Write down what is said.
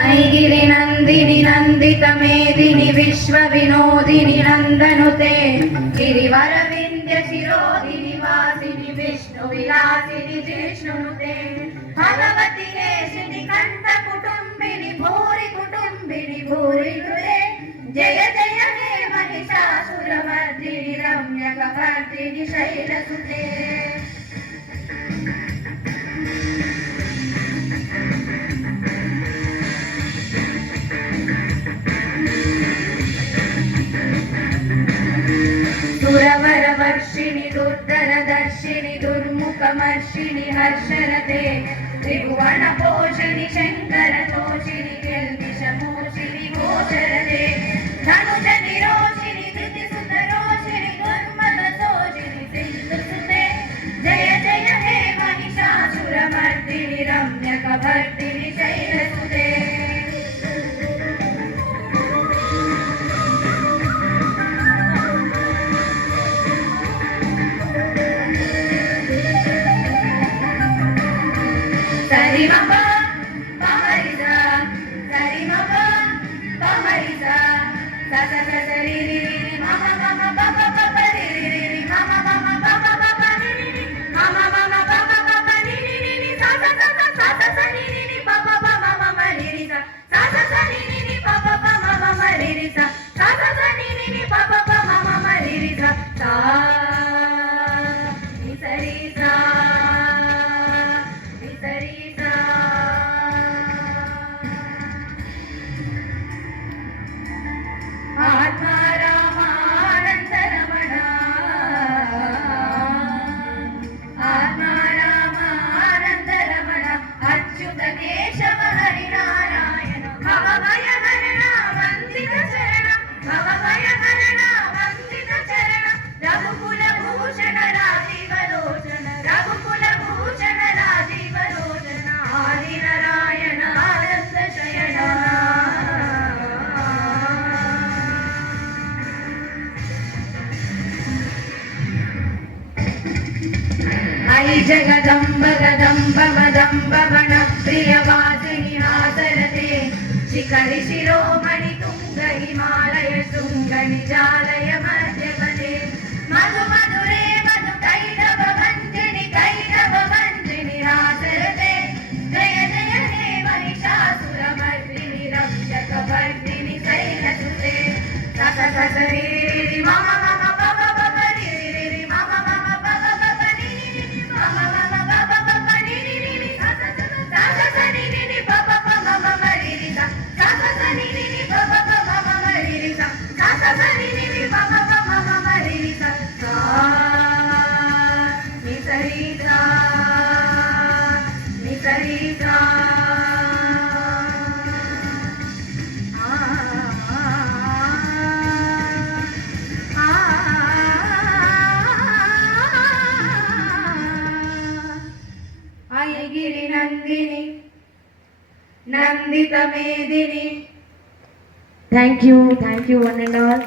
ऐगिरि नन्दिनि नन्दित मेदिनि विश्व विनोदिनि नन्दनुते गिरिवर विन्ध्य शिरोदिनि वासिनि विष्णु विलासिनि जिष्णुनुते भगवति केशिनि कंठ कुटुम्बिनि भूरि कुटुम्बिनि भूरि नुते जय जय हे महिषासुरमर्दिनि रम्यकपर्दिनि शैलसुते सुरवरवर्षिणि दुर्धरदर्शिनि दुर्मुखमर्षिणि हर्षरते त्रिभुवनपोषिणि शङ्करतोषिणि किल्बिषमोषिणि गोचरते धनुजनिरोषिणि धृतिसुतरोषिणि दुर्मदशोषिणि सिन्धुसुते जय जय हे Mahishasuramardini रम्यकपर्दिनि शैलसुते Sarimapa, pamarisa, sarimapa, pamarisa, sa sa sa sa ri ri ri, mama mama papa papa ri ri ri, mama mama papa papa ri ri ri, mama mama papa papa ri ri ri, sa sa sa sa sa sa ri ri, papa papa mama ri ri sa sa ri ri, papa papa mama ri ri sa sa ri ri, papa papa mama ri ri sa ni sa ri sa. जगदम्ब गदम्ब मदम्ब गण प्रियवासिनि हासरते शिखरि शिरोमणि तुंग हिमालय शृंग निजालय मध्यपदे मधु मधुरे मधु कैरव भञ्जिनि हासरते जय जय हे महिषासुरमर्दिनि रम्यकपर्दिनि शैलसुते सस सस रि रि मम मम पप पप रि रि मम मम पप पप रि रि मम मम पप पप रि रि सस सस सस रि रि पप पप मम रि रि सा सस स रि रि पप पप मम रि रि सा सस स रि रि पप पप मम रि रि सा नि स रि सा नि स रि सा ऐगिरि नंदिनि Nandit मेदिनि. Thank you one and all.